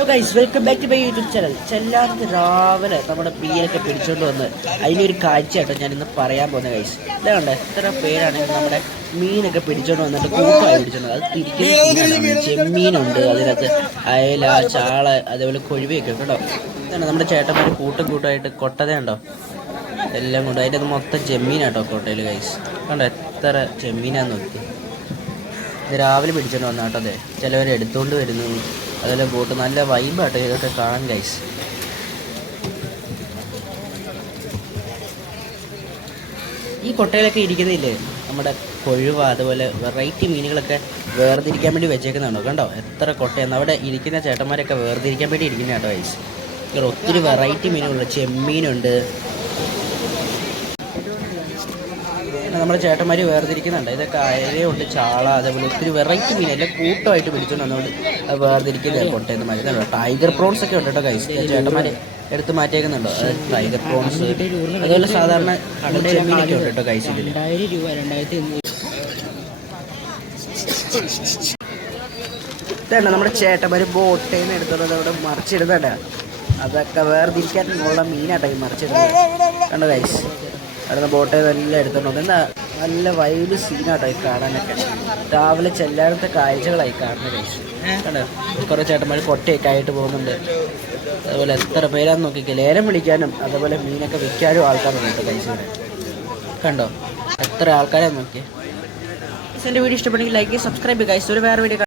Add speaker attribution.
Speaker 1: Hello guys welcome back to my YouTube channel ചെല്ലാത്ത രാവിലെ നമ്മുടെ P ഒക്കെ പിടിച്ചുകൊണ്ട് വന്ന് അതിന്റെ ഒരു കേട്ടോ ഞാൻ ഇന്ന് പറയാൻ പോകുന്ന ഗൈസ് ഇതാണ്ട് എത്ര പേരാണ് നമ്മുടെ മീനൊക്കെ പിടിച്ചോണ്ട് വന്നിട്ട് കൂട്ടായി പിടിച്ചോണ്ട് അത് തിരിക്കുന്ന മീനാണ്. ചെമ്മീനുണ്ട് അതിനകത്ത്. അയല ചാള അതേപോലെ കൊഴുവയൊക്കെ കേട്ടോ. ഇതാണ് നമ്മുടെ ചേട്ടന്മാർ കൂട്ടം കൂട്ടമായിട്ട് കൊട്ടതയുണ്ടോ എല്ലാം കൊണ്ട് അതിന്റെ അത് മൊത്തം ചെമ്മീനാട്ടോ കോട്ടയിൽ ഗൈസ് കണ്ടോ? എത്ര ചെമ്മീനാന്ന് നോക്കി. രാവിലെ പിടിച്ചോണ്ട് വന്നാട്ടോ അതെ. ചിലവർ എടുത്തുകൊണ്ട് വരുന്നു. അതുപോലെ ബോട്ട് നല്ല വൈബാട്ടോ ഇതൊക്കെ കാണാൻ ഗൈസ് ഈ കൊട്ടയിലൊക്കെ ഇരിക്കുന്നില്ലേ? നമ്മുടെ കൊഴുവ അതുപോലെ വെറൈറ്റി മീനുകളൊക്കെ വേർതിരിക്കാൻ വേണ്ടി വെച്ചേക്കുന്നുണ്ടോ? കണ്ടോ? എത്ര കൊട്ടയെന്ന്. അവിടെ ഇരിക്കുന്ന ചേട്ടന്മാരൊക്കെ വേർതിരിക്കാൻ വേണ്ടി ഇരിക്കുന്ന കേട്ടോ ഗൈസ് ഒത്തിരി വെറൈറ്റി മീനുകളുണ്ട്. ചെമ്മീനുണ്ട്. നമ്മുടെ ചേട്ടന്മാർ വേർതിരിക്കുന്നുണ്ട്. ഇതൊക്കെ അയലയുണ്ട് ചാള അതേപോലെ ഒത്തിരി വെറൈറ്റി മീൻ എല്ലാം കൂട്ടമായിട്ട് പിടിച്ചുകൊണ്ട് വന്നുകൊണ്ട് അത് വേർതിരിക്കുന്ന കൊട്ടയെന്ന് മാറ്റി ടൈഗർ പ്രോൺസ് ഒക്കെ ഉണ്ട് കേട്ടോ കൈസ് ചേട്ടന്മാർ എടുത്ത് മാറ്റിയേക്കുന്നുണ്ടോ? ടൈഗർ പ്രോൺസ് അതുപോലെ സാധാരണ ചെമ്മീനൊക്കെ ഉണ്ട് കേട്ടോ കൈസ് ഇതിൽ ഇതാണ് നമ്മുടെ ചേട്ടന്മാർ ബോട്ടയിൽ നിന്ന് എടുത്തുള്ളത് അവിടെ മറിച്ചിടുന്നുണ്ട്. അതൊക്കെ വേർതിരിക്കാൻ ഉള്ള മീനാട്ടോ ഈ മറിച്ചിടുന്നത്. കണ്ടോ കൈസ് അവിടെ ബോട്ടയിൽ നിന്ന് എല്ലാം എടുത്തോണ്ട് എന്താ നല്ല വൈബ് സീനാട്ടോ ഈ കാണാനൊക്കെ. രാവിലെ ചെല്ലാനത്തെ കാഴ്ചകളായി കാണുന്ന കൈസ് കണ്ടോ? കുറേ ചേട്ടന്മാർ കൊട്ടയൊക്കെ ആയിട്ട് പോകുന്നുണ്ട്. അതുപോലെ എത്ര പേരാന്ന് നോക്കിക്കുക ലേലം വിളിക്കാനും അതുപോലെ മീനൊക്കെ വിൽക്കാനും ആൾക്കാരുണ്ട് കേട്ടോ കൈസ് കണ്ടോ? എത്ര ആൾക്കാരെ നോക്കിയേ. എന്റെ വീഡിയോ ഇഷ്ടപ്പെടുന്നെങ്കിൽ ലൈക്ക് സബ്സ്ക്രൈബ് ചെയ്യുക ഒരു വേറെ വീഡിയോ